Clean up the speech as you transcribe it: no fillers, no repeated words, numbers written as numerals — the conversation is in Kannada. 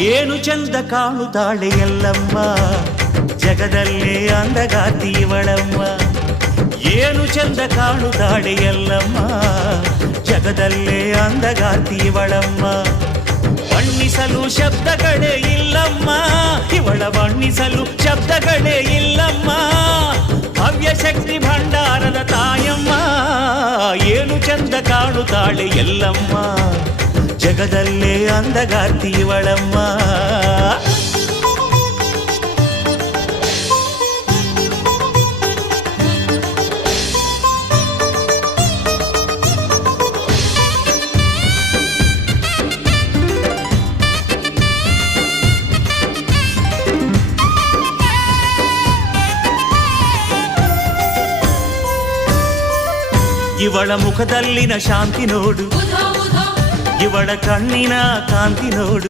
ಏನು ಚಂದ ಕಾಣುತ್ತಾಳೆ ಎಲ್ಲಮ್ಮ, ಜಗದಲ್ಲೇ ಅಂದಗಾತಿ ಇವಳಮ್ಮ. ಏನು ಚಂದ ಕಾಣುತ್ತಾಳೆ ಎಲ್ಲಮ್ಮ, ಜಗದಲ್ಲೇ ಅಂದಗಾತಿ ಇವಳಮ್ಮ. ಬಣ್ಣಿಸಲು ಶಬ್ದಗಳೇ ಇಲ್ಲಮ್ಮ, ಇವಳ ಬಣ್ಣಿಸಲು ಶಬ್ದಗಳೇ ಇಲ್ಲಮ್ಮ. ಭವ್ಯ ಶಕ್ತಿ ಭಂಡಾರದ ತಾಯಮ್ಮ, ಏನು ಚಂದ ಕಾಣುತ್ತಾಳೆ ಎಲ್ಲಮ್ಮ, ಜಗದಲ್ಲೇ ಅಂದಗಾತಿ ಇವಳಮ್ಮ. ಇವಳ ಮುಖದಲ್ಲಿನ ಶಾಂತಿ ನೋಡು, ಇವಳ ಕಣ್ಣಿನ ಕಾಂತಿ ನೋಡು.